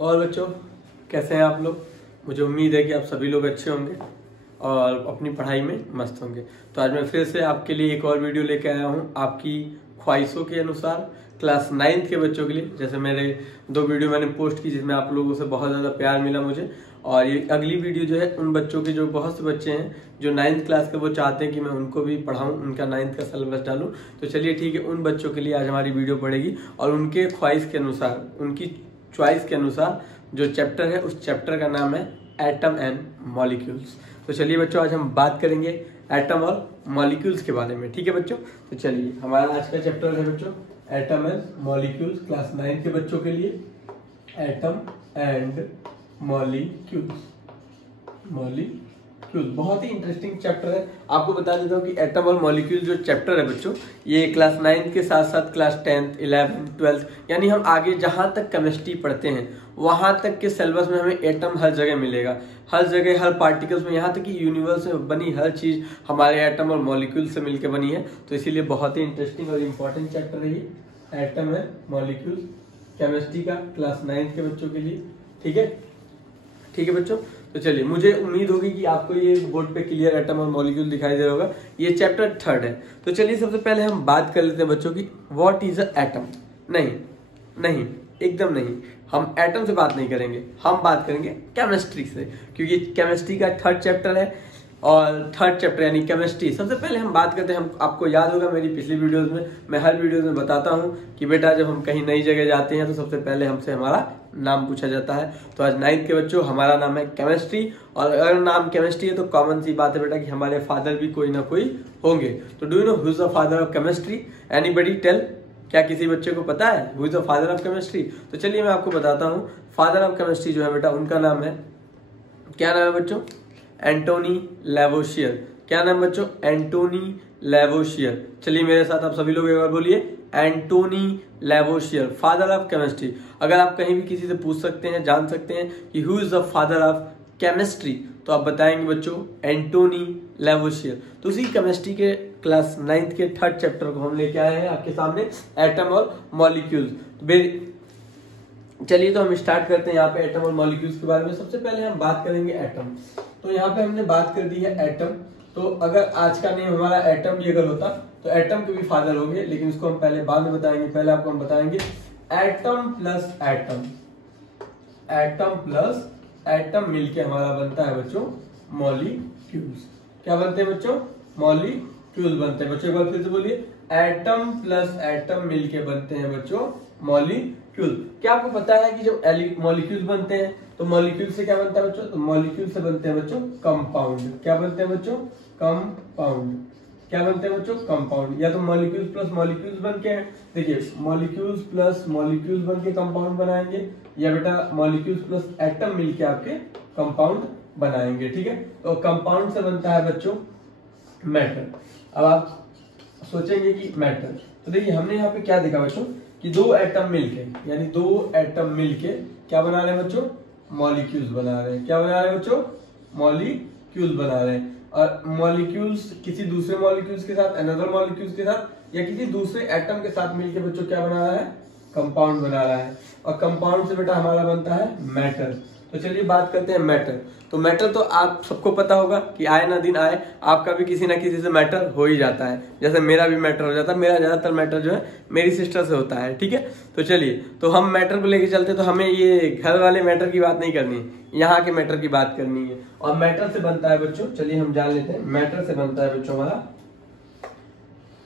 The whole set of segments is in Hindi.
और बच्चों कैसे हैं आप लोग। मुझे उम्मीद है कि आप सभी लोग अच्छे होंगे और अपनी पढ़ाई में मस्त होंगे। तो आज मैं फिर से आपके लिए एक और वीडियो लेके आया हूँ आपकी ख्वाहिशों के अनुसार क्लास 9th के बच्चों के लिए। जैसे मेरे 2 वीडियो मैंने पोस्ट की जिसमें आप लोगों से बहुत ज़्यादा प्यार मिला मुझे, और ये अगली वीडियो जो है उन बच्चों के जो बहुत से बच्चे हैं जो 9th क्लास के, वो चाहते हैं कि मैं उनको भी पढ़ाऊँ, उनका 9th का सिलेबस डालूँ। तो चलिए ठीक है, उन बच्चों के लिए आज हमारी वीडियो पड़ेगी और उनके ख्वाहिश के अनुसार, उनकी चॉइस के अनुसार जो चैप्टर है उस चैप्टर का नाम है एटम एंड मॉलिक्यूल्स। तो चलिए बच्चों, आज हम बात करेंगे एटम और मॉलिक्यूल्स के बारे में। ठीक है बच्चों, तो चलिए हमारा आज का चैप्टर है बच्चों एटम एंड मॉलिक्यूल्स, क्लास 9 के बच्चों के लिए एटम एंड मॉलिक्यूल्स। बहुत ही इंटरेस्टिंग चैप्टर है। आपको बता देता हूँ कि एटम और मॉलिक्यूल जो चैप्टर है बच्चों, ये क्लास 9 के साथ साथ क्लास 10th 11th 12th यानी हम आगे जहाँ तक केमिस्ट्री पढ़ते हैं वहाँ तक के सिलेबस में हमें एटम हर जगह मिलेगा, हर जगह हर पार्टिकल्स में, यहाँ तक कि यूनिवर्स में बनी हर चीज़ हमारे एटम और मॉलिक्यूल से मिलकर बनी है। तो इसीलिए बहुत ही इंटरेस्टिंग और इम्पोर्टेंट चैप्टर है ये एटम एंड मॉलिक्यूल, केमिस्ट्री का क्लास 9 के बच्चों के लिए। ठीक है बच्चों, तो चलिए, मुझे उम्मीद होगी कि आपको ये बोर्ड पे क्लियर एटम और मॉलिक्यूल दिखाई दे रहा होगा। ये चैप्टर 3rd है। तो चलिए सबसे पहले हम बात कर लेते हैं बच्चों की व्हाट इज अ एटम। नहीं, एकदम नहीं, हम एटम से बात नहीं करेंगे, हम बात करेंगे केमिस्ट्री से, क्योंकि केमिस्ट्री का 3rd चैप्टर है और 3rd चैप्टर यानी केमिस्ट्री। सबसे पहले हम बात करते हैं, हम आपको याद होगा मेरी पिछली वीडियोस में, मैं हर वीडियोस में बताता हूं कि बेटा जब हम कहीं नई जगह जाते हैं तो सबसे पहले हमसे हमारा नाम पूछा जाता है। तो आज 9th के बच्चों हमारा नाम है केमिस्ट्री, और अगर नाम केमिस्ट्री है तो कॉमन सी बात है बेटा कि हमारे फादर भी कोई ना कोई होंगे। तो do you know who is the father of chemistry? Anybody tell? क्या किसी बच्चे को पता है who is the father of chemistry? तो चलिए मैं आपको बताता हूँ। फादर ऑफ केमिस्ट्री जो है बेटा, उनका नाम है, क्या नाम है बच्चों? एंटोनी लैवोशियर। क्या नाम बच्चों? एंटोनी लैवोशियर। चलिए मेरे साथ आप सभी लोग एक बार बोलिए, एंटोनी लैवोशियर, फादर ऑफ केमिस्ट्री। अगर आप कहीं भी किसी से पूछ सकते हैं, जान सकते हैं कि who is the father of chemistry, तो आप बताएंगे बच्चों एंटोनी लैवोशियर। तो उसी केमिस्ट्री के क्लास 9th के 3rd चैप्टर को हम लेके आए हैं आपके सामने, एटम और मॉलिक्यूल्स। चलिए तो हम स्टार्ट करते हैं यहाँ पे एटम और मॉलिक्यूल्स के बारे में। सबसे पहले हम बात करेंगे एटम। तो यहाँ पे हमने बात कर दी है एटम। तो अगर आज का नेम हमारा एटम भी अगर होता तो एटम के भी फादर हो गए, लेकिन उसको हम पहले बाद में बताएंगे। पहले आपको हम बताएंगे एटम प्लस एटम मिलके हमारा बनता है बच्चों मॉलिक्यूल्स। क्या बनते हैं बच्चों? मॉलिक्यूल बनते हैं बच्चों। एक बार फिर से बोलिए, एटम प्लस एटम मिलके बनते हैं बच्चों मॉलिक्यूल। क्या आपको पता है कि जब मॉलिक्यूल बनते हैं तो मॉलिक्यूल से क्या बनता है बच्चों? तो मॉलिक्यूल से बनते हैं बच्चों कंपाउंड। क्या बनते हैं बच्चों? कंपाउंड। क्या बनते हैं बच्चों? कंपाउंड। या तो मॉलिक्यूल्स प्लस मॉलिक्यूल्स बन के, देखिए मॉलिक्यूल्स प्लस मॉलिक्यूल्स बन के कंपाउंड बनाएंगे, या बेटा मॉलिक्यूल्स प्लस एटम मिलके आपके कंपाउंड बनाएंगे। ठीक है, तो कंपाउंड से बनता है बच्चों मैटर। अब आप सोचेंगे कि मैटर, तो देखिए हमने यहाँ पे क्या देखा बच्चों कि 2 एटम मिलके, यानी 2 एटम मिलके क्या बना रहे हैं बच्चों? मॉलिक्यूल्स बना रहे हैं। क्या बना रहे हैं बच्चों? मॉलिक्यूल बना रहे हैं। और मॉलिक्यूल्स किसी दूसरे मॉलिक्यूल्स के साथ, अनदर मॉलिक्यूल्स के साथ, या किसी दूसरे एटम के साथ मिलके बच्चों क्या बना रहा है? कंपाउंड बना रहा है। और कंपाउंड से बेटा हमारा बनता है मैटर। तो चलिए बात करते हैं मैटर। तो मैटर तो आप सबको पता होगा कि आए ना दिन आए आपका भी किसी ना किसी से मैटर हो ही जाता है। जैसे मेरा भी मैटर हो जाता है, मेरा ज्यादातर मैटर जो है मेरी सिस्टर से होता है। ठीक है, तो चलिए, तो हम मैटर को लेके चलते, तो हमें ये घर वाले मैटर की बात नहीं करनी है, यहाँ के मैटर की बात करनी है। और मैटर से बनता है बच्चों, चलिए हम जान लेते हैं, मैटर से बनता है बच्चों हमारा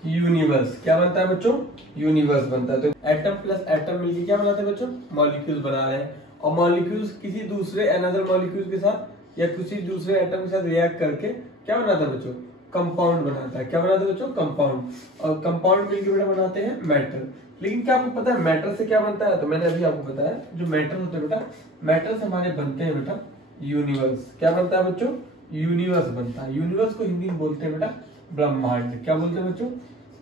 यूनिवर्स। क्या बनता है बच्चों? यूनिवर्स बनता है। तो एटम प्लस एटम मिलकर क्या बनाते हैं बच्चों? मॉलिक्यूल्स बना रहे हैं। और मॉलिक्यूल्स किसी दूसरे अनदर मॉलिक्यूल के साथ या किसी दूसरे एटम के साथ रिएक्ट करके क्या बनाता है बच्चों? कंपाउंड बनाता है। क्या बनाता है बच्चों? कंपाउंड। और कंपाउंड मिलकर बेटा बनाते हैं मैटर। लेकिन क्या आपको पता है मैटर से क्या बनता है? तो मैंने अभी आपको बताया, जो मैटर होते हैं बेटा, मैटर से हमारे बनते हैं बेटा यूनिवर्स। क्या बनता है बच्चों? यूनिवर्स बनता है। यूनिवर्स को हिंदी में बोलते हैं बेटा ब्रह्मांड। क्या बोलते हैं बच्चों?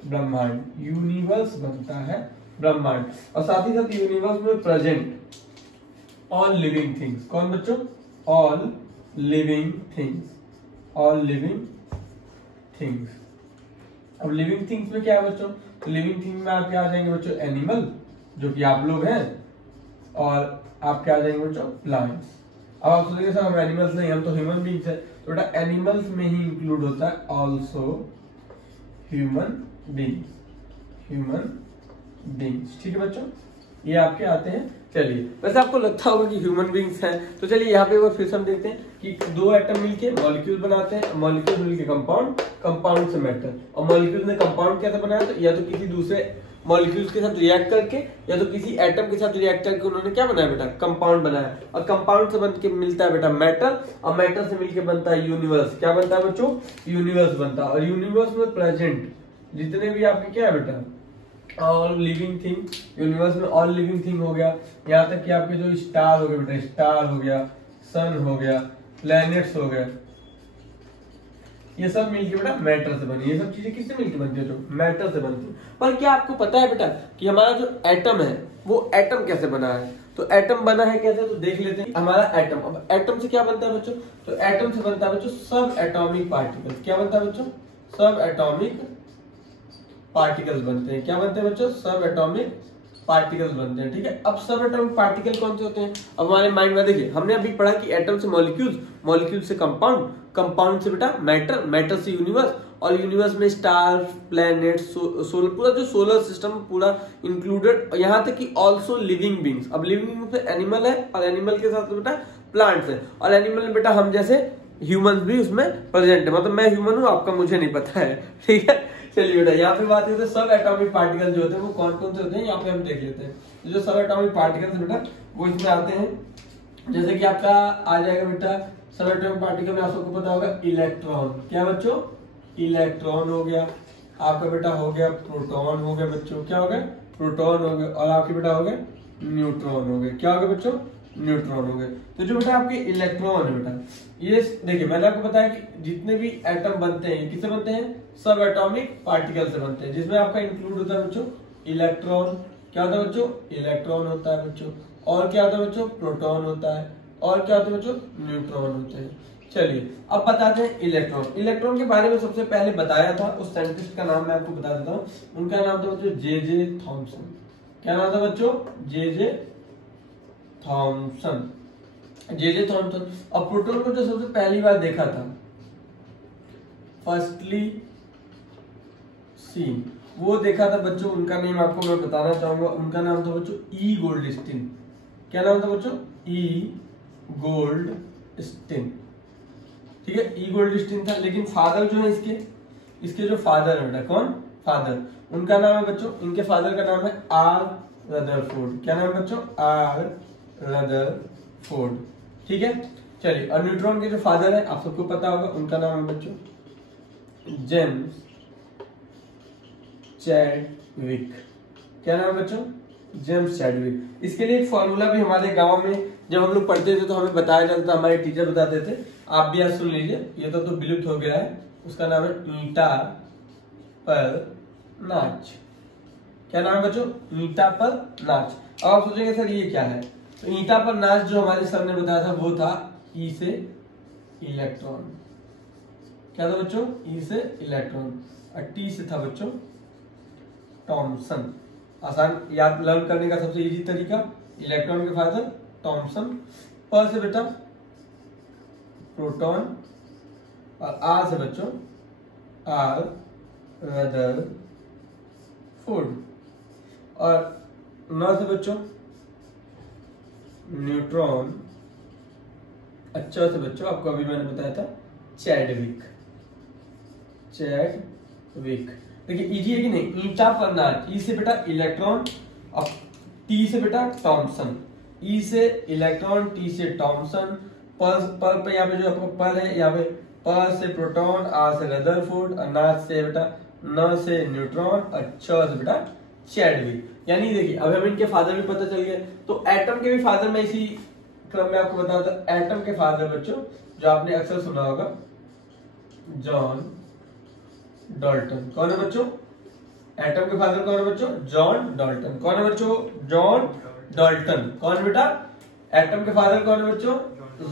ब्रह्मांड। यूनिवर्स बनता है ब्रह्मांड। और साथ ही साथ यूनिवर्स में प्रेजेंट ऑल लिविंग थिंग्स। कौन बच्चों? All living things. All living things. अब लिविंग थिंग्स में क्या है बच्चों? तो लिविंग थिंग में आपके आ जाएंगे बच्चों एनिमल, जो कि आप लोग हैं, और आपके आ जाएंगे बच्चों प्लांट्स। अब आप सोचेंगे सर हम एनिमल्स नहीं, हम तो ह्यूमन बींग्स है, तो बेटा एनिमल्स में ही इंक्लूड होता है also human beings, human beings. ठीक है बच्चों, ये आपके आते हैं। चलिए, वैसे आपको लगता होगा कि ह्यूमन बींग्स हैं, तो चलिए यहाँ पे एक बार फिर से हम देखते हैं कि दो एटम मिलके मॉलिक्यूल बनाते हैं, मॉलिक्यूल मिलके कंपाउंड, कंपाउंड से मैटर, और मॉलिक्यूल ने कंपाउंड कैसे बनाया, तो या तो किसी दूसरे मॉलिक्यूल्स के साथ रिएक्ट करके या तो किसी एटम के साथ रिएक्ट करके उन्होंने क्या बनाया बेटा, कंपाउंड बनाया, और कंपाउंड से बनके मिलता है बेटा मैटर, और मैटर से मिलके बनता है यूनिवर्स। क्या बनता है बच्चों, यूनिवर्स बनता है। और यूनिवर्स में प्रेजेंट जितने भी आपके क्या है बेटा, ऑल लिविंग थिंग, यूनिवर्स में ऑल लिविंग थिंग हो गया, यहाँ तक कि आपके जो स्टार हो गए बेटा, स्टार हो गया, सन हो गया, प्लैनेट्स हो गए, ये सब मिलके बेटा मैटर से बनी। ये सब चीजें किससे मिलके बनती है, जो मैटर से बनती है। पर क्या आपको पता है बेटा कि हमारा जो एटम है वो एटम कैसे बना है, तो एटम बना है कैसे, तो देख लेते हैं। हमारा एटम, अब एटम से क्या बनता है बच्चों, तो एटम से बनता है बच्चों सब एटॉमिक पार्टिकल्स। क्या बनता है बच्चों, सब एटॉमिक पार्टिकल्स बनते हैं। क्या बनते हैं बच्चों, सब एटॉमिक पार्टिकल्स बनते हैं। ठीक है, अब सब एटॉमिक पार्टिकल कौन से होते हैं, अब हमारे माइंड में देखिए, हमने अभी पढ़ा कि एटम से मॉलिक्यूल्स, मॉलिक्यूल से कंपाउंड, कंपाउंड से बेटा मैटर, मैटर से यूनिवर्स, और यूनिवर्स में स्टार, प्लैनेट, सोलर, पूरा जो सोलर सिस्टम पूरा इंक्लूडेड, यहाँ तक कि ऑल्सो लिविंग बींग्स। अब लिविंग बींग्स में एनिमल है, और एनिमल के साथ बेटा प्लांट्स है, और एनिमल में बेटा हम जैसे ह्यूमंस भी उसमें प्रेजेंट है, मतलब मैं ह्यूमन हूँ, आपका मुझे नहीं पता है। ठीक है, चलिए बेटा यहाँ पे बात करते हैं सब एटॉमिक पार्टिकल जो होते हैं वो कौन कौन से होते हैं, यहाँ पे हम देख लेते हैं। जो सब एटॉमिक पार्टिकल्स बेटा वो इसमें आते हैं, जैसे कि आपका आ जाएगा बेटा सब एटॉमिक पार्टिकल में, आप सबको पता होगा इलेक्ट्रॉन। क्या बच्चों, इलेक्ट्रॉन हो गया आपका बेटा, हो गया प्रोटॉन हो गया बच्चों, क्या हो गया, प्रोटॉन हो गया, और आपके बेटा हो गए न्यूट्रॉन हो गए। क्या हो गया बच्चों, न्यूट्रॉन हो गए। तो जो बेटा आपके इलेक्ट्रॉन है बेटा, ये देखिए मैंने आपको बताया कि जितने भी एटम बनते हैं किससे बनते हैं, सब एटॉमिक पार्टिकल से बनते हैं, जिसमें आपका इंक्लूड होता है बच्चों इलेक्ट्रॉन। क्या होता है बच्चों, इलेक्ट्रॉन होता है बच्चों, और क्या होता है बच्चों, प्रोटॉन होता है, और क्या होता है बच्चों, न्यूट्रॉन होते हैं। चलिए अब बताते हैं इलेक्ट्रॉन। इलेक्ट्रॉन के बारे में सबसे पहले बताया था उस साइंटिस्ट का नाम मैं आपको बता देता हूँ, उनका नाम था बच्चों जे थॉमसन। क्या नाम था बच्चों, जे थॉमसन, जे थॉमसन। अब प्रोटॉन को जो सबसे पहली बार देखा था, फर्स्टली सीन, वो देखा था बच्चों, उनका नेम आपको मैं बताना चाहूंगा, उनका नाम था बच्चों ई गोल्डस्टीन। क्या नाम था बच्चों, ई गोल्डस्टीन। ठीक है, ई गोल्डस्टीन था, लेकिन फादर जो है इसके जो फादर है बेटा, कौन फादर, उनका नाम है बच्चों, इनके फादर का नाम है आर रदरफोर्ड। क्या नाम है बच्चों, आर रदरफोर्ड। ठीक है, चलिए, और न्यूट्रॉन के जो फादर है आप सबको पता होगा, उनका नाम है बच्चों जेम्स चैडविक। क्या नाम है बच्चों, जेम्स चैडविक। इसके लिए एक फॉर्मूला भी हमारे गांव में जब हम लोग पढ़ते थे तो हमें बताया जाता था, हमारे टीचर बताते थे, आप भी आज सुन लीजिए, ये तो विलुप्त हो गया है। उसका नाम है ईंटा पर नाच। क्या नाम है बच्चों, ईंटा पर नाच। अब आप सोचेंगे सर ये क्या है, तो ईंटा पर नाच जो हमारे सर ने बताया था वो था ई से इलेक्ट्रॉन। क्या था बच्चों, ई से इलेक्ट्रॉन, और टी से था बच्चों थॉमसन। आसान याद लर्न करने का सबसे इजी तरीका, इलेक्ट्रॉन के फादर थॉमसन, पर से बेटा प्रोटॉन, और आर से बच्चों आर रदरफोर्ड, और न से बच्चों न्यूट्रॉन, अच्छा से बच्चों आपको अभी मैंने बताया था चैडविक। चैडविक देखिए इजी है कि नहीं, ईंटा पर नाच, ई से बेटा इलेक्ट्रॉन, और टी से बेटा थॉमसन, ई से इलेक्ट्रॉन, टी से थॉमसन, पर पे यहाँ पे जो आपको पर है, यहाँ पे पर से प्रोटॉन, आर से रदरफोर्ड, और नाच से बेटा न से न्यूट्रॉन, और छ से बेटा चैडविक। यानी देखिए अब हमें इनके फादर भी पता चल गए, तो एटम के भी फादर में इसी क्रम में आपको बता था, एटम के फादर बच्चों जो आपने अक्सर सुना होगा जॉन डाल्टन। कौन है बच्चों, एटम के फादर कौन है बच्चों, जॉन डाल्टन। कौन है बच्चों, जॉन डाल्टन। कौन बेटा, एटम के फादर कौन है बच्चों,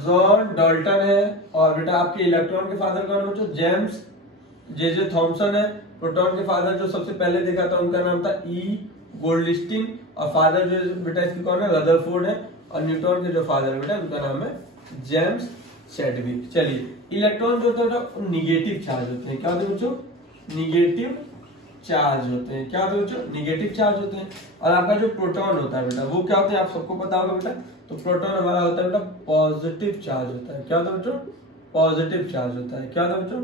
जॉन डाल्टन है, और बेटा आपके इलेक्ट्रॉन के फादर कौन है बच्चों, जेम्स जे थॉमसन है। प्रोटॉन के फादर जो सबसे पहले देखा था उनका नाम था ई गोल्डस्टीन, और फादर जो बेटा इसकी कौन है, रदरफोर्ड है। और न्यूट्रॉन के जो फादर बेटा उनका नाम है जेम्स चैडविक। चलिए, इलेक्ट्रॉन जो होता है निगेटिव चार्ज होते हैं। क्या होते हैं बच्चों? निगेटिव चार्ज होते हैं। क्या होते हैं बच्चों? निगेटिव चार्ज होते हैं। और आपका जो प्रोटॉन होता है बेटा वो क्या होता है? आप सबको पता होगा बेटा। तो प्रोटॉन हमारा होता है बेटा पॉजिटिव चार्ज होता है। क्या होता है बच्चों? पॉजिटिव चार्ज होता है। क्या होता है बच्चों?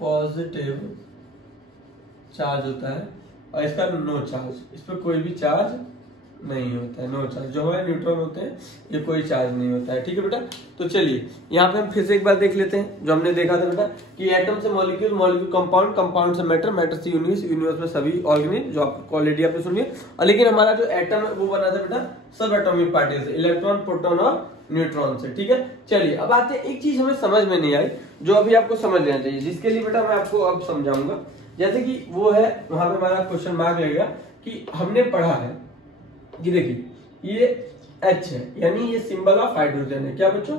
पॉजिटिव चार्ज होता है। और इसका नो चार्ज, इस पर कोई भी चार्ज नहीं होता है, नो चार्ज। जो हमारे न्यूट्रॉन होते हैं ये कोई चार्ज नहीं होता है। ठीक है बेटा। तो चलिए यहाँ पे हम फिर से एक बार देख लेते हैं जो हमने देखा था बेटा कि एटम से मॉलिक्यूल, मॉलिक्यूल कंपाउंड, कंपाउंड से मैटर, मैटर से यूनिवर्स, यूनिवर्स में सभी ऑर्गेनिज्म, जो आप ऑलरेडी आपने सुनी है। और लेकिन हमारा जो एटम है वो बना था बेटा सब एटॉमिक पार्टिकल से, इलेक्ट्रॉन, प्रोटॉन और न्यूट्रॉन से। ठीक है। चलिए अब आते हैं, एक चीज हमें समझ में नहीं आई जो अभी आपको समझ लेना चाहिए, जिसके लिए बेटा मैं आपको अब समझाऊंगा। जैसे कि वो है, वहां पे हमारा क्वेश्चन मार्क लगेगा कि हमने पढ़ा है कि देखिए ये H है, यानी ये सिंबल ऑफ हाइड्रोजन है। क्या बच्चों?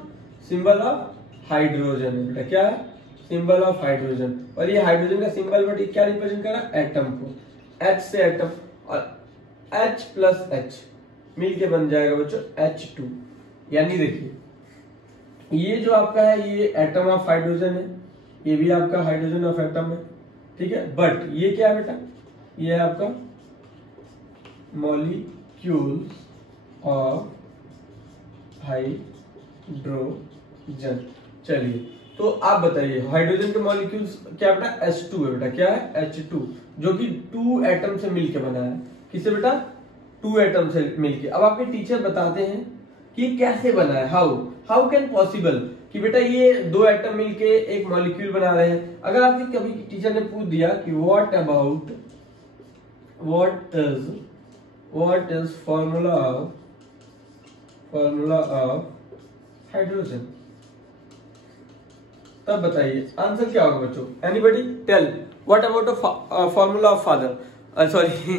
सिंबल ऑफ हाइड्रोजन है बेटा। क्या है? Symbol of hydrogen. और ये हाइड्रोजन का सिंबल बेटा क्या रिप्रेजेंट कर रहा है? एटम को। H से एटम, और H प्लस H मिलके बन जाएगा बच्चों H2। यानी देखिए ये जो आपका है ये एटम ऑफ हाइड्रोजन है, ये भी आपका हाइड्रोजन ऑफ एटम है। ठीक है। बट ये क्या है बेटा? ये है आपका मॉलिक्यूल्स ऑफ हाइड्रोजन। चलिए तो आप बताइए हाइड्रोजन के मॉलिक्यूल्स क्या बेटा? H2 है बेटा। क्या है? H2, जो कि 2 एटम से मिलके बना है। किससे बेटा? 2 एटम से मिलके। अब आपके टीचर बताते हैं कि कैसे बना है, हाउ कैन पॉसिबल कि बेटा ये 2 एटम मिलके एक मॉलिक्यूल बना रहे हैं। अगर आपके कभी टीचर ने पूछ दिया कि what is formula of hydrogen, तब बताइए आंसर क्या होगा बच्चों? Anybody tell what about formula of father, sorry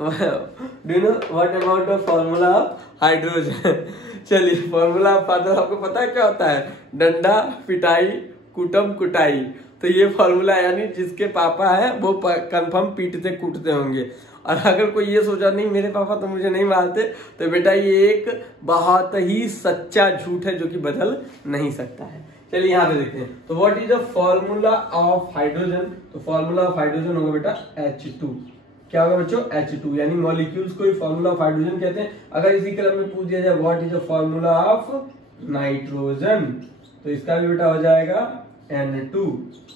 do you know what about the formula of hydrogen? चलिए फॉर्मूला ऑफ फादर आपको पता है क्या होता है? डंडा पिटाई कुटम कुटाई। तो ये फॉर्मूला यानी जिसके पापा है वो कंफर्म पीटते कूटते होंगे। और अगर कोई ये सोचा नहीं मेरे पापा तो मुझे नहीं मारते, तो बेटा ये एक बहुत ही सच्चा झूठ है जो कि बदल नहीं सकता है। चलिए यहाँ पे देखते हैं। तो what is the formula of hydrogen? तो फॉर्मूला ऑफ हाइड्रोजन होगा बेटा H2। क्या होगा बच्चों? H2, यानी मॉलिक्यूल्स को फॉर्मूला ऑफ हाइड्रोजन कहते हैं। अगर इसी क्रम में पूछ दिया जाए what is the formula of nitrogen, तो इसका भी बेटा हो जाएगा N2।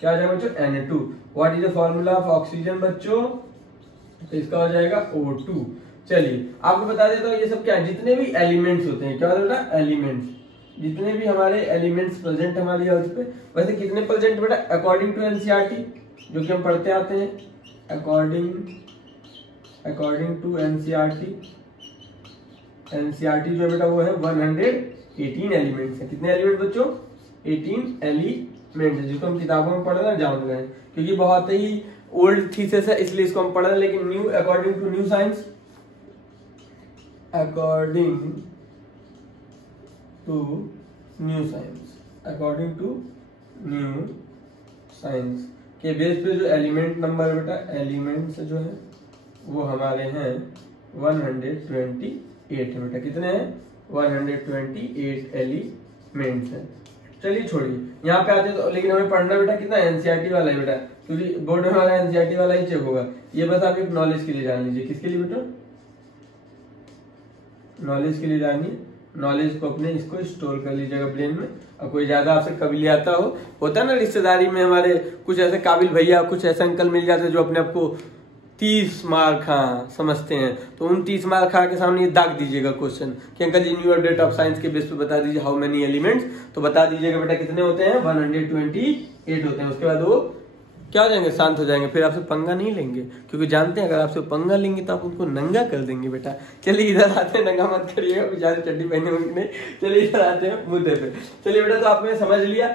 क्या हो जाएगा बच्चों? N2। What is the formula of oxygen बच्चों? तो इसका हो जाएगा O2। चलिए आपको बता देता हूँ ये सब क्या है, जितने भी एलिमेंट्स होते हैं। क्या होता है? एलिमेंट्स, जितने भी हमारे एलिमेंट्स प्रेजेंट हमारी अर्थ पे, वैसे कितने प्रेजेंट बेटा? अकॉर्डिंग टू एनसीईआरटी, जो कि हम पढ़ते आते हैं, अकॉर्डिंग टू एनसीईआरटी जो है बेटा वो है 118 एलिमेंट्स है। कितने एलिमेंट बच्चों? 18 एलिमेंट्स, जिसको हम किताबों में पढ़ रहे हैं, जान रहे हैं, क्योंकि बहुत ही ओल्ड थीसिस है इसलिए इसको हम पढ़ रहे हैं। लेकिन new, according to new science, according to new science के बेस पे जो एलिमेंट नंबर बेटा, एलिमेंट्स जो है वो हमारे हैं 128 है बेटा। कितने हैं? 128 एलिमेंट्स हैं। चलिए छोड़िए, यहाँ पे आते तो, लेकिन हमें पढ़ना बेटा कितना एनसीईआरटी वाला है बेटा, क्योंकि बोर्ड में हमारा एनसीईआरटी वाला ही चेक होगा। ये बस आप एक नॉलेज के लिए जान लीजिए। किसके लिए बेटा? नॉलेज के लिए जानिए। नॉलेज को अपने इसको स्टोर कर लीजिएगा ब्रेन में। और कोई ज्यादा आपसे कबीले आता होता है ना रिश्तेदारी में हमारे कुछ ऐसे काबिल भैया, कुछ ऐसे अंकल मिल जाते हैं जो अपने आपको 30 मार्क समझते हैं, तो उन 30 मार्क के सामने ये दाग दीजिएगा क्वेश्चन कि uncle ji new update of science के बेस पे बता दीजिए हाउ मेनी एलिमेंट्स। तो बता दीजिएगा बेटा कितने होते हैं? 128 होते हैं। उसके बाद वो क्या हो जाएंगे? शांत हो जाएंगे, फिर आपसे पंगा नहीं लेंगे, क्योंकि जानते हैं अगर आपसे पंगा लेंगे तो आप उनको नंगा कर देंगे बेटा। चलिए इधर आते हैं, नंगा मत करिएगा, बेचारे चड्डी पहने होंगे नहीं। चलिए इधर आते हैं मुद्दे पे। चलिए बेटा, तो आपने समझ लिया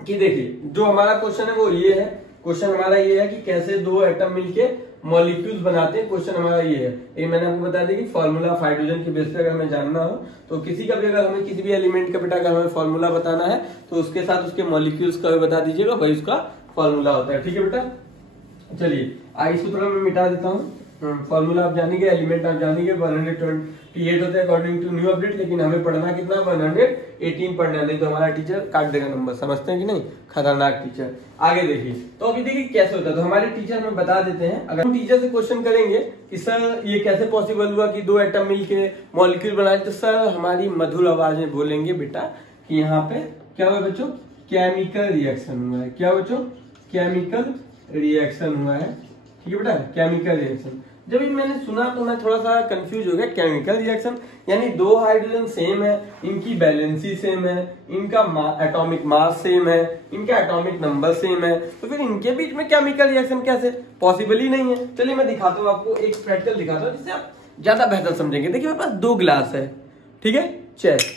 कि देखिए जो हमारा क्वेश्चन है वो ये है। क्वेश्चन हमारा ये है कि कैसे 2 एटम मिलके मॉलिक्यूल्स बनाते हैं। क्वेश्चन हमारा ये है, ये मैंने आपको बता दिया कि फॉर्मूला ऑफ हाइड्रोजन के बेस पे अगर हमें जानना हो तो किसी का भी, अगर हमें किसी भी एलिमेंट का बेटा अगर हमें फॉर्मूला बताना है तो उसके साथ उसके मॉलिक्यूल्स का भी बता दीजिएगा, वही उसका फॉर्मूला होता है। ठीक है बेटा। चलिए आगे सूत्र मैं मिटा देता हूँ। फॉर्मूला आप जानेंगे, एलिमेंट आप जानेंगे, 128 होता है अकॉर्डिंग टू न्यू अपडेट, लेकिन हमें पढ़ना कितना 118 पढ़ना है, नहीं तो हमारा टीचर काट देगा नंबर। समझते हैं कि नहीं, खतरनाक टीचर। आगे देखिए, तो अभी देखिए कैसे होता है, तो हमारे टीचर हमें बता देते हैं। अगर हम टीचर से क्वेश्चन करेंगे कि सर ये कैसे पॉसिबल हुआ कि 2 एटम मिलके मॉलिक्यूल बनाए, तो सर हमारी मधुर आवाज में बोलेंगे बेटा कि यहाँ पे क्या हुआ बच्चों, केमिकल रिएक्शन हुआ है। क्या बच्चों, केमिकल रिएक्शन हुआ है। ठीक है बेटा, केमिकल रिएक्शन। जब ये मैंने सुना तो मैं थोड़ा सा कंफ्यूज हो गया। केमिकल रिएक्शन यानी 2 हाइड्रोजन सेम है, इनकी वैलेंसी सेम है, इनका एटॉमिक मास सेम है, इनका एटॉमिक नंबर सेम है, तो फिर इनके बीच में केमिकल रिएक्शन कैसे, पॉसिबल ही नहीं है। चलिए मैं दिखाता हूँ आपको, एक प्रैक्टिकल दिखाता हूँ जिससे आप ज्यादा बेहतर समझेंगे। देखिए मेरे पास 2 ग्लास है, ठीक है, चेस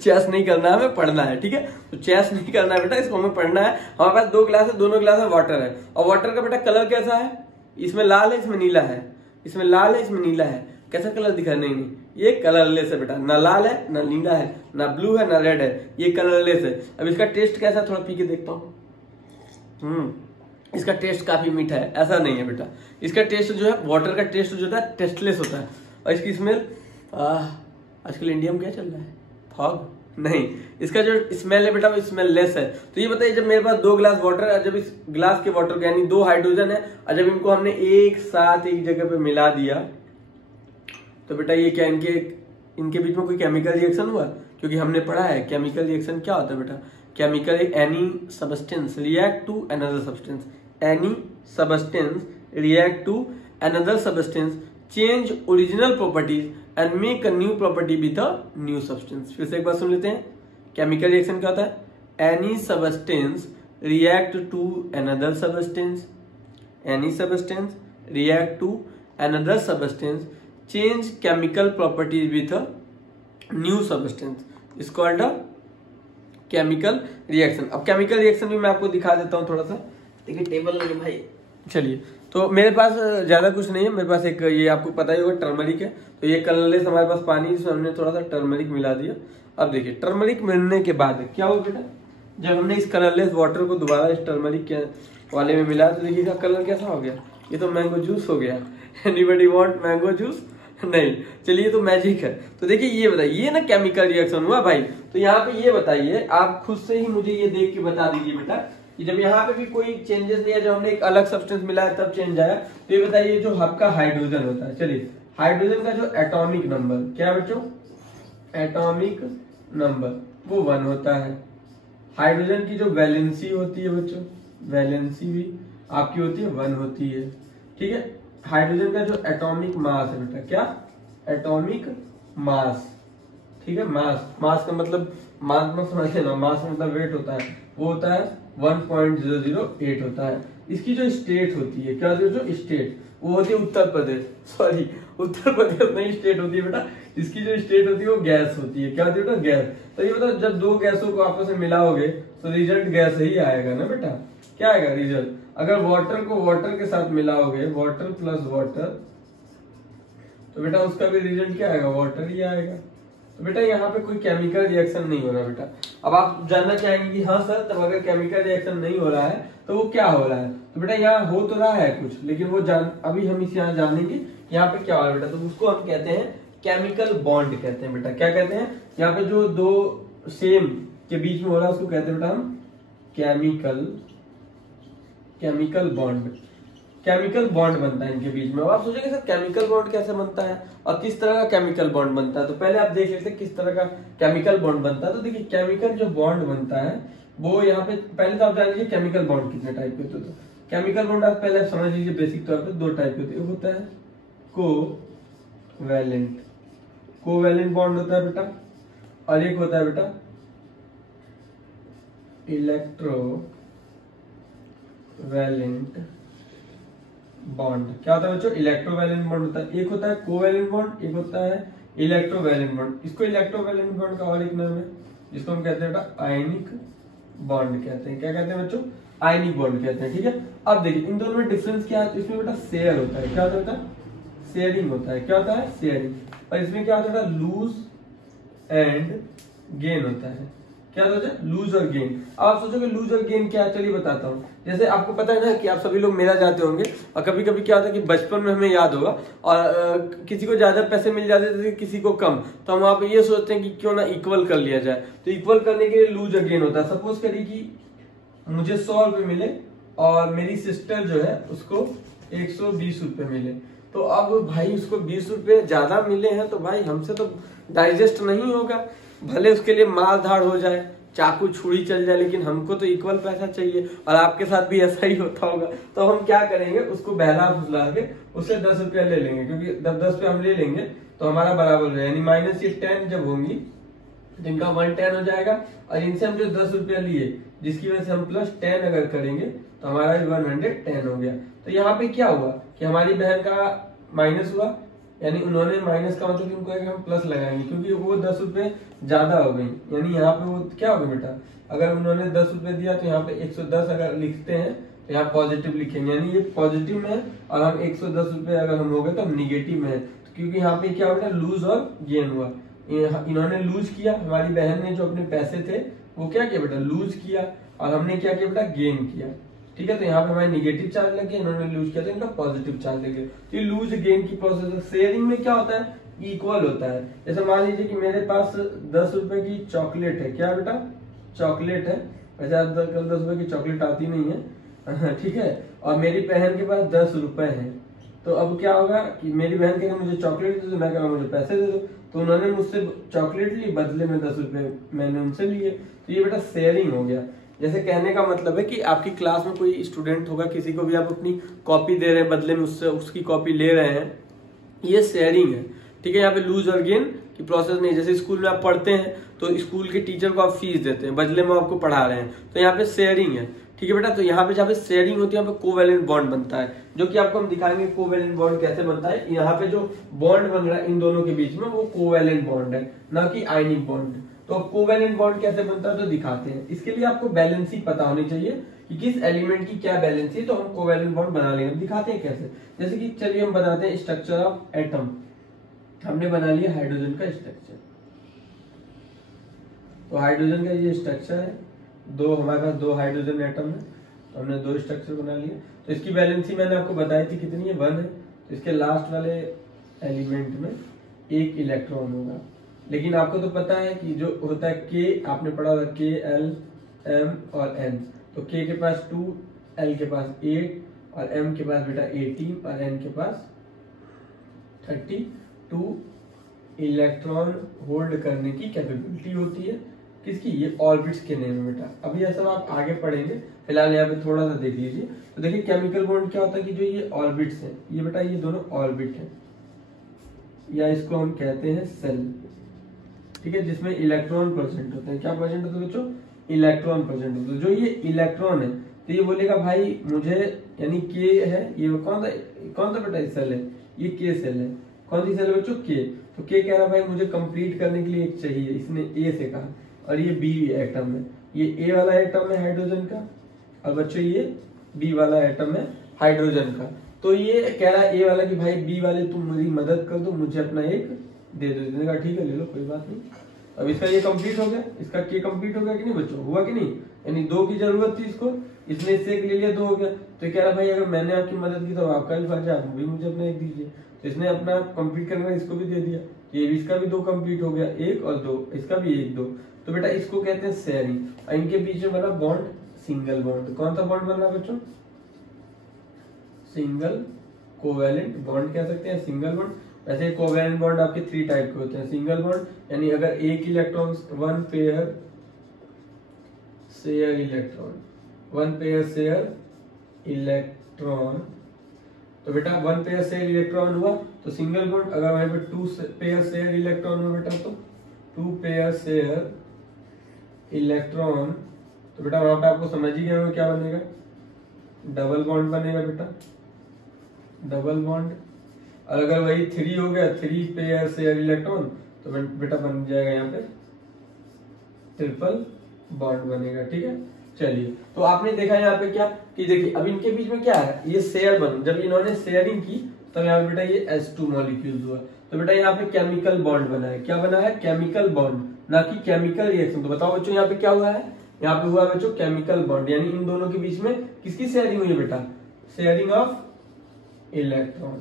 चेस नहीं करना है, हमें पढ़ना है। ठीक है, तो चेस नहीं करना है बेटा, इसको हमें पढ़ना है। हमारे पास 2 ग्लास है, दोनों ग्लास में वाटर है, और वाटर का बेटा कलर कैसा है, इसमें लाल है, इसमें नीला है, इसमें लाल है, इसमें नीला है। कैसा कलर दिखा, नहीं ये कलरलेस है बेटा, ना लाल है ना नीला है ना ब्लू है ना रेड है, ये कलरलेस है। अब इसका टेस्ट कैसा, थोड़ा पी के देखता हूँ। इसका टेस्ट काफी मीठा है, ऐसा नहीं है बेटा। इसका टेस्ट जो है, वाटर का टेस्ट जो होता है टेस्टलेस होता है। और इसकी स्मेल, आजकल इंडिया में क्या चल रहा है, फॉग नहीं, इसका जो स्मेल है बेटा वो स्मेल लेस है। तो ये बताइए, जब मेरे पास 2 ग्लास वाटर है, जब इस ग्लास के वाटर यानी 2 हाइड्रोजन है, और जब इनको हमने एक साथ एक जगह पे मिला दिया, तो बेटा ये क्या इनके बीच में कोई केमिकल रिएक्शन हुआ? क्योंकि हमने पढ़ा है केमिकल रिएक्शन क्या होता है बेटा, chemical any substance react to another substance, any substance react to another substance, change original properties and make a new property with a new substance. फिर से एक बार सुन लेते हैं, केमिकल रिएक्शन क्या होता है, any substance react to another substance, any substance react to another substance, change chemical properties with a new substance, is called a chemical reaction. अब केमिकल रिएक्शन भी मैं आपको दिखा देता हूं थोड़ा सा। देखिए टेबल नहीं भाई, चलिए, तो मेरे पास ज्यादा कुछ नहीं है, मेरे पास एक ये आपको पता ही होगा टर्मरिक है। तो ये कलरलेस हमारे पास पानी, इसमें हमने थोड़ा सा टर्मरिक मिला दिया। अब देखिए टर्मरिक मिलने के बाद क्या हो बेटा, जब हमने इस कलरलेस वाटर को दोबारा इस टर्मरिक के वाले में मिला, तो देखिए कलर कैसा हो गया, ये तो मैंगो जूस हो गया। Anybody want mango juice? नहीं, चलिए तो मैजिक है। तो देखिए ये बताइए, ये ना केमिकल रिएक्शन हुआ भाई। तो यहाँ पे ये बताइए, आप खुद से ही मुझे ये देख के बता दीजिए बेटा कि जब यहाँ पे भी कोई चेंजेस नहीं है, जब हमने एक अलग सब्सटेंस मिला है तब चेंज आया। तो ये बताइए जो आपका हाइड्रोजन होता है, चलिए हाइड्रोजन का जो एटॉमिक नंबर क्या है बच्चों, एटॉमिक नंबर वो 1 होता है। हाइड्रोजन की जो वैलेंसी होती है बच्चों, वैलेंसी भी आपकी होती है 1 होती है। ठीक है, हाइड्रोजन का जो एटॉमिक मास है बेटा, क्या, एटॉमिक मास। ठीक है, मास का मतलब मास में समझे ना, मास मतलब वेट होता है, वो होता है 1.008 होता है। इसकी जो स्टेट होती है, क्या जो स्टेट, वो होती है उत्तर प्रदेश, सॉरी उत्तर प्रदेश नहीं स्टेट होती है बेटा, इसकी जो स्टेट होती है वो गैस होती है। क्या होती है बेटा, गैस। तो ये बताओ, जब 2 गैसों को आपस में मिलाओगे तो रिजल्ट गैस ही आएगा ना बेटा। क्या आएगा रिजल्ट, अगर वाटर को वाटर के साथ मिलाओगे, वाटर प्लस वाटर, तो बेटा उसका भी रिजल्ट क्या आएगा, वाटर ही आएगा। तो बेटा यहाँ पे कोई केमिकल रिएक्शन नहीं हो रहा बेटा। अब आप जानना चाहेंगे कि हाँ सर, तब अगर केमिकल रिएक्शन नहीं हो रहा है तो वो क्या हो रहा है, तो बेटा यहाँ हो तो रहा है कुछ, लेकिन वो अभी हम इस यहाँ जानेंगे यहाँ पे क्या हो रहा है बेटा। तो उसको हम कहते हैं केमिकल बॉन्ड कहते हैं बेटा। क्या कहते हैं, यहाँ पे जो 2 सेम के बीच में हो रहा है उसको कहते हैं बेटा हम केमिकल बॉन्ड। केमिकल बॉन्ड बनता है इनके बीच में। अब आप सोचेंगे सर केमिकल बॉन्ड कैसे बनता है और किस तरह का केमिकल बॉन्ड बनता है, तो पहले आप देख लेते हैं किस तरह का केमिकल बॉन्ड बनता है। तो देखिए केमिकल जो बॉन्ड बनता है वो यहाँ पे, पहले तो आप जान लीजिए केमिकल बॉन्ड कितने टाइप के होते हैं। तो केमिकल बॉन्ड आप पहले समझ लीजिए बेसिक तौर पे 2 टाइप के होते हैं। एक होता है कोवैलेंट बॉन्ड होता है बेटा, और एक होता है बेटा इलेक्ट्रोवैलेंट बॉन्ड। क्या होता है बच्चों, इलेक्ट्रोवैलेंट बॉन्ड होता है। एक होता है कोवैलेंट बॉन्ड, एक होता है इलेक्ट्रोवैलेंट बॉन्ड। इसको इलेक्ट्रोवैलेंट बॉन्ड का और एक नाम है जिसको हम कहते हैं बेटा आयनिक बॉन्ड कहते हैं। क्या कहते हैं बच्चों, आयनिक बॉन्ड कहते हैं। ठीक है, अब देखिए इन दोनों में डिफरेंस क्या है। इसमें बेटा शेयर होता है, क्या होता है, शेयरिंग होता है। क्या होता है, शेयरिंग। और इसमें क्या होता है, लूज एंड गेन होता है। क्या सोचा, लूज और गेन। अब आप सोचोगे लूज और गेन क्या है, चलिए बताता हूँ। जैसे आपको पता है ना कि आप सभी लोग मेला जाते होंगे, और कभी कभी क्या होता है कि बचपन में हमें याद होगा और किसी को ज्यादा पैसे मिल जाते थे किसी को कम, तो हम वहां पे ये सोचते हैं कि क्यों ना इक्वल कर लिया जाए। तो इक्वल करने के लिए लूज और गेन होता है। सपोज करिए कि मुझे 100 रुपए मिले और मेरी सिस्टर जो है उसको 120 रुपए मिले, तो अब भाई उसको 20 रुपए ज्यादा मिले हैं, तो भाई हमसे तो डाइजेस्ट नहीं होगा, भले उसके लिए मार धाड़ हो जाए, चाकू छुरी चल जाए, लेकिन हमको तो इक्वल पैसा चाहिए। और आपके साथ भी ऐसा ही होता होगा। तो हम क्या करेंगे, उसको बहला फुसला के उससे 10 रुपया ले लेंगे, क्योंकि 10 पे हम ले लेंगे तो हमारा बराबर है, यानी माइनस ये 10 जब होंगी तो इनका 110 हो जाएगा, और इनसे हम जो 10 रुपया लिए जिसकी वजह से हम प्लस 10 अगर करेंगे तो हमारा 110 हो गया। तो यहाँ पे क्या हुआ कि हमारी बहन का माइनस हुआ, यानी उन्होंने माइनस का मतलब उनको हम प्लस लगाएंगे, क्योंकि वो 10 रुपए ज्यादा हो गई। यानी यहाँ पे वो क्या हो गया बेटा, अगर उन्होंने 10 रुपए दिया तो यहाँ पे 110 अगर लिखते हैं तो यहाँ पॉजिटिव लिखेंगे, यानी ये पॉजिटिव में है, और हम 110 रुपए अगर हम हो गए तो हम निगेटिव में है। तो क्योंकि यहाँ पे क्या हो लूज और गेन हुआ, इन्होंने लूज किया, हमारी बहन ने जो अपने पैसे थे वो क्या किया बेटा, लूज किया, और हमने क्या किया बेटा, गेन किया। ठीक है, तो यहाँ पे हमारे निगेटिव चार्ज लगे, इन्होंने लूज किया तो इनका पॉजिटिव चार्ज लगे। तो ये लूज गेन की प्रोसेस। शेयरिंग में क्या होता है, इक्वल होता है। जैसे मान लीजिए कि मेरे पास 10 रुपए की चॉकलेट है, क्या बेटा, चॉकलेट है, वैसे कल 10 रुपए की चॉकलेट आती नहीं है ठीक है, और मेरी बहन के पास 10 रुपए है, तो अब क्या होगा कि मेरी बहन कहेगी मुझे चॉकलेट दे दो, मैं कहूँगा मुझे पैसे दे दो, तो उन्होंने मुझसे चॉकलेट ली, बदले में 10 रुपए मैंने उनसे लिए, तो ये बेटा शेयरिंग हो गया। जैसे कहने का मतलब है कि आपकी क्लास में कोई स्टूडेंट होगा, किसी को भी आप अपनी कॉपी दे रहे हैं, बदले में उससे उसकी कॉपी ले रहे हैं, ये शेयरिंग है। ठीक है, यहाँ पे लूज और गेन की प्रोसेस नहीं। जैसे स्कूल में आप पढ़ते हैं तो स्कूल के टीचर को आप फीस देते हैं, बदले में आपको पढ़ा रहे हैं, तो यहाँ पे शेयरिंग है। ठीक है बेटा, तो यहाँ पे जहाँ पे शेयरिंग होती है यहाँ पे कोवैलेंट बॉन्ड बनता है, जो कि आपको हम दिखाएंगे कोवैलेंट बॉन्ड कैसे बनता है। यहाँ पे जो बॉन्ड बन रहा है इन दोनों के बीच में वो कोवैलेंट बॉन्ड है, ना कि आयनिक बॉन्ड। तो कोवैलेंट बॉन्ड कैसे बनता है तो दिखाते हैं। इसके लिए आपको बैलेंसी पता होनी चाहिए कि किस एलिमेंट की क्या बैलेंसी है, तो हम कोवैलेंट बॉन्ड बना लेंगे। दिखाते हैं कैसे, जैसे कि चलिए हम बनाते हैं स्ट्रक्चर ऑफ एटम। हमने बना लिया हाइड्रोजन का स्ट्रक्चर, तो हाइड्रोजन का ये स्ट्रक्चर है, हमारे पास 2 हाइड्रोजन एटम है, तो हमने 2 स्ट्रक्चर बना लिया। तो इसकी बैलेंसी मैंने आपको बताई थी कितनी है, 1 है। तो इसके लास्ट वाले एलिमेंट में 1 इलेक्ट्रॉन होगा। लेकिन आपको तो पता है कि जो होता है के, आपने पढ़ा था के, एल, एम और एन। तो के के पास 2, एल के पास 8 और एम के पास बेटा 18 और एन के पास 32 इलेक्ट्रॉन होल्ड करने की कैपेबिलिटी होती है। किसकी, ये ऑर्बिट्स के नेम में बेटा। अभी ये सब आप आगे पढ़ेंगे, फिलहाल यहाँ पे थोड़ा सा देख लीजिए। तो देखिए केमिकल बॉन्ड क्या होता है कि जो ये ऑर्बिट्स हैं, ये बेटा ये दोनों ऑर्बिट हैं, या इसको हम कहते हैं सेल। ठीक है, जिसमें इलेक्ट्रॉन प्रेजेंट होते हैं। क्या प्रेजेंट होते हैं बच्चों, इलेक्ट्रॉन प्रेजेंट होते हैं। जो ये इलेक्ट्रॉन है तो ये बोलेगा भाई मुझे, यानी के है, ये कौन सा बेटा सेल है, ये के सेल है। कौन सी सेल है बच्चों, के। तो के कह रहा भाई मुझे कंप्लीट करने के लिए एक चाहिए, इसने ए से कहा, और ये बी एटम है, ये ए वाला एटम है हाइड्रोजन का, और बच्चों ये बी वाला एटम है हाइड्रोजन का। तो ये कह रहा है ए वाला कि भाई बी वाले तुम मेरी मदद कर दो, मुझे अपना एक दे दो। इसने कहा ठीक है ले लो, कोई बात नहीं। अब इसका ये कंप्लीट हो गया, इसका के कंप्लीट हो गया कि नहीं बच्चों, हुआ कि नहीं, यानी 2 की जरूरत थी इसको, इसने इससे एक ले लिया, 2 हो गया। तो कह रहा भाई अगर मैंने आपकी मदद की तो आपका भी फर्ज है, आप भी मुझे अपना एक दीजिए। तो इसने अपना कंप्लीट करना इसको भी दे दिया, ये इसका भी 2 कंप्लीट हो गया, 1 और 2, इसका भी 1 2। तो बेटा इसको कहते हैं शेयरिंग। और इनके बीच में बना बॉन्ड, सिंगल बॉन्ड। कौन सा बॉन्ड बन रहा है बच्चों, सिंगल कोवैलेंट बॉन्ड कह सकते हैं, सिंगल बॉन्ड। वैसे कोवैलेंट बॉन्ड आपके 3 टाइप के होते हैं। सिंगल बॉन्ड यानी अगर एक electron, 1 pair share electron, 1 pair share electron, तो बेटा 1 पेयर शेयर इलेक्ट्रॉन हुआ तो सिंगल बॉन्ड। अगर वहीं पे 2 पेयर शेयर इलेक्ट्रॉन हुआ बेटा तो 2 पेयर शेयर इलेक्ट्रॉन, तो बेटा वहां पे आपको समझ ही गए क्या बनेगा, डबल बॉन्ड बनेगा बेटा, डबल बॉन्ड। और अगर वही 3 हो गया, 3 पेयर शेयर इलेक्ट्रॉन, तो बेटा बन जाएगा यहाँ पे ट्रिपल बॉन्ड बनेगा। ठीक है, चलिए तो आपने देखा यहाँ पे क्या कि देखिए अब इनके बीच में क्या है, ये शेयर बन, जब इन्होंने शेयरिंग की तब यहाँ पे बेटा ये H2 मॉलिक्यूल्स हुआ। तो बेटा यहाँ पे केमिकल बॉन्ड बना है। क्या बना है, केमिकल बॉन्ड। ना कि केमिकल रिएक्शन। तो बताओ बच्चों यहाँ पे क्या हुआ है, यहाँ पे हुआ बच्चों केमिकल बॉन्ड, यानी इन दोनों के बीच में किसकी शेयरिंग हुई है बेटा, शेयरिंग ऑफ इलेक्ट्रॉन।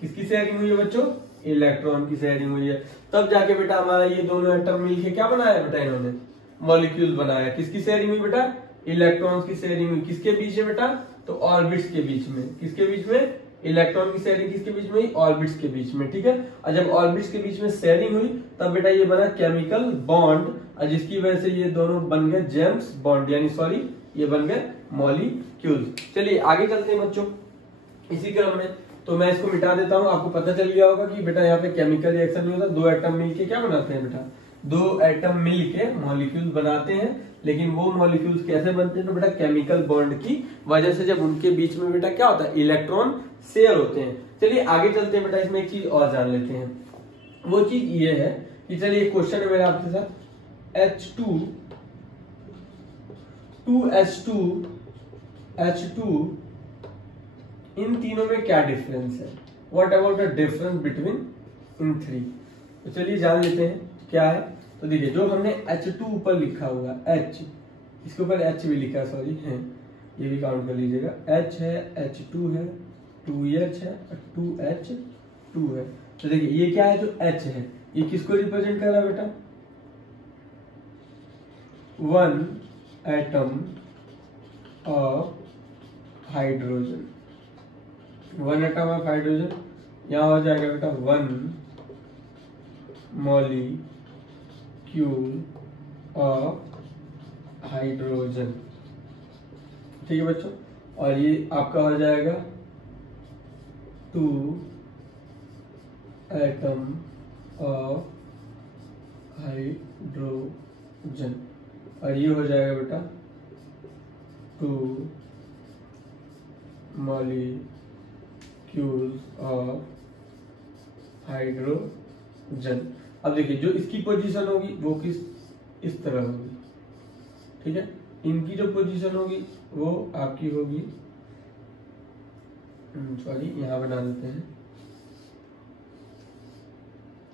किसकी शेयरिंग हुई है बच्चों, इलेक्ट्रॉन की शेयरिंग हुई है। तब जाके बेटा हमारा ये दोनों एटम मिलके क्या बनाया बेटा, इन्होंने मॉलिक्यूल बनाया। किसकी शेयरिंग हुई बेटा, इलेक्ट्रॉन्स की शेयरिंग हुई। किसके बीच में बेटा, तो ऑर्बिट्स के बीच में। किसके बीच में, इलेक्ट्रॉन की शेयरिंग किसके बीच में, ऑर्बिट्स के बीच में। ठीक है, और जब ऑर्बिट्स के बीच में शेयरिंग हुई तब बेटा ये बना केमिकल बॉन्ड, और जिसकी वजह से ये दोनों बन गए जेम्स बॉन्ड, यानी सॉरी ये बन गए मॉलिक्यूल्स। चलिए आगे चलते हैं बच्चों इसी क्रम में। तो मैं इसको मिटा देता हूं, आपको पता चल गया होगा कि बेटा यहाँ पे केमिकल रिएक्शन नहीं होता, दो एटम मिलके क्या बनाते हैं बेटा, दो एटम मिलके मॉलिक्यूल बनाते हैं। लेकिन वो मॉलिक्यूल्स कैसे बनते हैं, तो बेटा केमिकल बॉन्ड की वजह से, जब उनके बीच में बेटा क्या होता है, इलेक्ट्रॉन शेयर होते हैं। चलिए आगे चलते हैं बेटा, इसमें एक चीज और जान लेते हैं। वो चीज ये है कि चलिए एक क्वेश्चन है मेरा आपके साथ, H2 2H2 इन तीनों में क्या डिफरेंस है, what about the difference between in three. तो चलिए जान लेते हैं क्या है। तो देखिए जो हमने H2 ऊपर लिखा हुआ H, इसके ऊपर H भी लिखा है, सॉरी है, ये भी काउंट कर लीजिएगा। H है, H2 है, 2H है, 2H2 है। तो देखिए ये क्या है, जो H है ये किसको रिप्रेजेंट कर रहा है बेटा, one atom of hydrogen, one atom of hydrogen. यहां हो जाएगा बेटा वन मॉलिक्यूल ऑफ हाइड्रोजन। ठीक है बच्चों, और ये आपका हो जाएगा टू एटम ऑफ हाइड्रोजन, और ये हो जाएगा बेटा टू मॉलिक्यूल्स ऑफ हाइड्रोजन। अब देखिए जो इसकी पोजीशन होगी वो किस इस तरह होगी, ठीक है। इनकी जो पोजीशन होगी वो आपकी होगी, सॉरी यहां बना देते हैं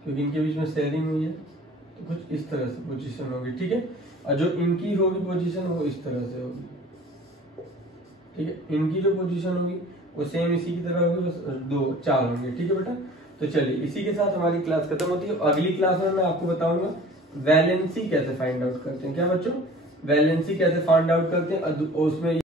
क्योंकि इनके बीच में शेयरिंग हुई है, तो कुछ इस तरह से पोजीशन होगी, ठीक है। और जो इनकी होगी पोजीशन वो इस तरह से होगी, ठीक है। इनकी जो पोजीशन होगी वो सेम इसी की तरह होगी, बस दो चार होंगे, ठीक है बेटा। तो चलिए इसी के साथ हमारी क्लास खत्म होती है। अगली क्लास में मैं आपको बताऊंगा वैलेंसी कैसे फाइंड आउट करते हैं। क्या बच्चों, वैलेंसी कैसे फाइंड आउट करते हैं, और उसमें